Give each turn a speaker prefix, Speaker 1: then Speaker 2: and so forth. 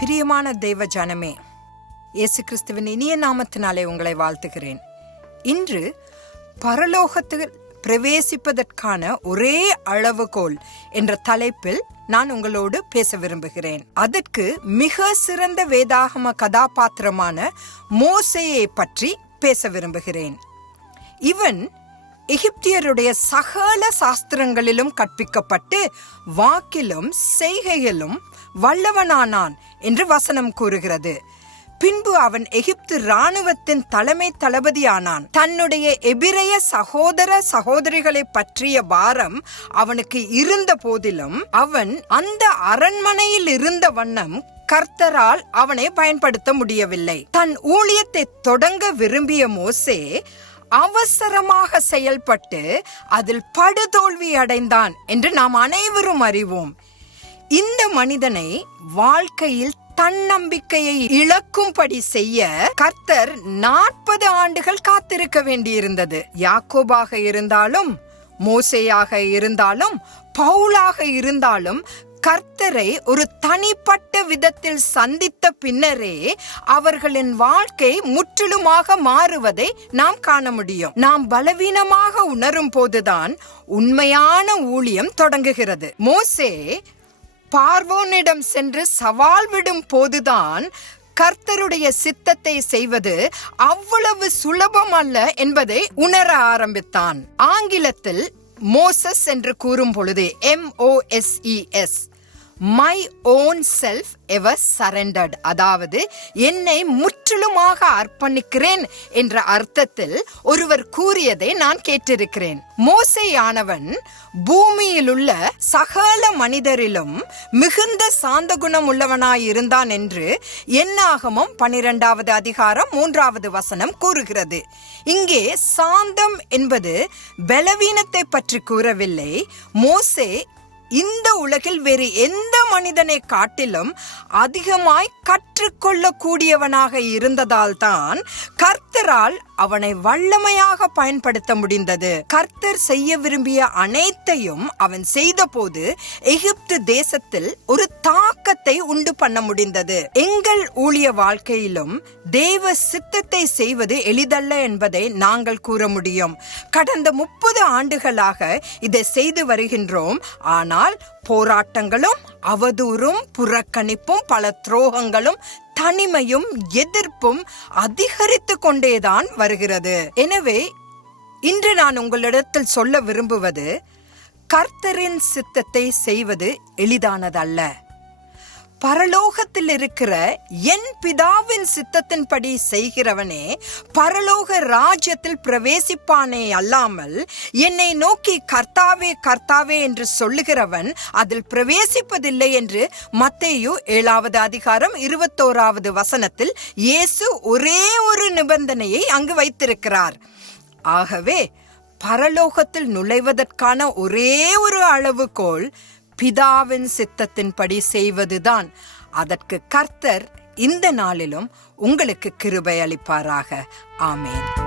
Speaker 1: பிரியமான தெய்வ ஜனமே இயேசு கிறிஸ்துவின் இனிய நாமத்தினாலே உங்களை வாழ்த்துகிறேன். இன்று பரலோகத்தில் பிரவேசிப்பதற்கான ஒரே அளவுகோல் என்ற தலைப்பில் நான் உங்களோடு பேச விரும்புகிறேன். அதற்கு மிக சிறந்த வேதாகம கதாபாத்திரமான மோசையை பற்றி பேச விரும்புகிறேன். இவன் எகிப்தியருடைய சகல சாஸ்திரங்களிலும் கற்பிக்கப்பட்டு வாக்கிலும் செய்கையிலும் வல்லவனானான் என்று வசனம் கூறுகிறது. பின்பு அவன் எகிப்து இராணுவத்தின் தலைமை தளபதியானான். தன்னுடைய எபிரைய சகோதர சகோதரிகளை பற்றிய பாரம் அவனுக்கு இருந்த போதிலும் அவன் அந்த அரண்மனையில் இருந்த வண்ணம் கர்த்தரால் அவனை பயன்படுத்த முடியவில்லை. தன் ஊழியத்தை தொடங்க விரும்பிய மோசே அவசரமாக செயல்பட்டு அதில் படுதோல்வி அடைந்தான் என்று நாம் அனைவரும் அறிவோம். இந்த மனிதனை வாழ்க்கையில் தன்னம்பிக்கையை இழக்கும்படி செய்ய கர்த்தர் நாற்பது ஆண்டுகள் காத்திருக்க வேண்டியிருந்தது. யாக்கோபாக இருந்தாலும் மோசையாக இருந்தாலும் பவுலாக இருந்தாலும் கர்த்தரை ஒரு தனிப்பட்ட விதத்தில் சந்தித்த பின்னரே அவர்களின் வாழ்க்கை முற்றிலுமாக மாறுவதை நாம் காண முடியும். நாம் பலவீனமாக உணரும் போதுதான் உண்மையான ஊழியம் தொடங்குகிறது. மோசே பார்வோனிடம் சென்று சவால் விடும் போதுதான் கர்த்தருடைய சித்தத்தை செய்வது அவ்வளவு சுலபம் அல்ல என்பதை உணர ஆரம்பித்தான். ஆங்கிலத்தில் மோசஸ் என்று கூறும் பொழுது M O S S my own self ever surrendered அதாவது என்னை முற்றிலுமாக அர்ப்பணிக்கிறேன் என்ற அர்த்தத்தில் ஒருவர் கூறியதை நான் கேட்டிருக்கிறேன். மோசையானவன் பூமியில் உள்ள சகல மனிதரிலும் மிகுந்த சாந்த குணம் உள்ளவனாய் இருந்தான் என்று என்னாகமும் பனிரெண்டாவது அதிகாரம் மூன்றாவது வசனம் கூறுகிறது. இங்கே சாந்தம் என்பது பலவீனத்தை பற்றி கூறவில்லை. மோசே இந்த உலகில் வேறு எந்த மனிதனை காட்டிலும் அதிகமாய் கற்றுக்கொள்ளக்கூடியவனாக இருந்ததால் தான் கர்த்தரால் அவனை வல்லமையாக பயன்படுத்த முடிந்தது. கர்த்தர் செய்ய விரும்பிய அனைத்தையும் அவன் செய்தபோது எகிப்து தேசத்தில் ஒரு தாக்கத்தை உண்டு பண்ண முடிந்தது. எங்கள் ஊழிய வாழ்க்கையிலும் தேவ சித்தத்தை செய்வது எளிதல்ல என்பதை நாங்கள் கூற முடியும். கடந்த முப்பது ஆண்டுகளாக இதை செய்து வருகின்றோம். ஆனால் போராட்டங்களும் அவதூறும் புறக்கணிப்பும் பல துரோகங்களும் தனிமையும் எதிர்ப்பும் அதிகரித்து கொண்டேதான் வருகிறது. எனவே இன்று நான் உங்களிடத்தில் சொல்ல விரும்புவது கர்த்தரின் சித்தத்தை செய்வது எளிதானதல்ல. பரலோகத்தில் இருக்கிற என் பிதாவின் சித்தத்தின்படி செய்கிறவனே பரலோக ராஜ்யத்தில் பிரவேசிப்பானே அல்லாமல் என்னை நோக்கி கர்த்தாவே கர்த்தாவே என்று சொல்லுகிறவன் அதில் பிரவேசிப்பதில்லை என்று மத்தேயு ஏழாவது அதிகாரம் இருபத்தோராவது வசனத்தில் இயேசு ஒரே ஒரு நிபந்தனையை அங்கு வைத்திருக்கிறார். ஆகவே பரலோகத்தில் நுழைவதற்கான ஒரே ஒரு அளவுகோல் பிதாவின் சித்தத்தின்படி செய்வதுதான். அதற்கு கர்த்தர் இந்த நாளிலும் உங்களுக்கு கிருபை அளிப்பாராக. ஆமேன்.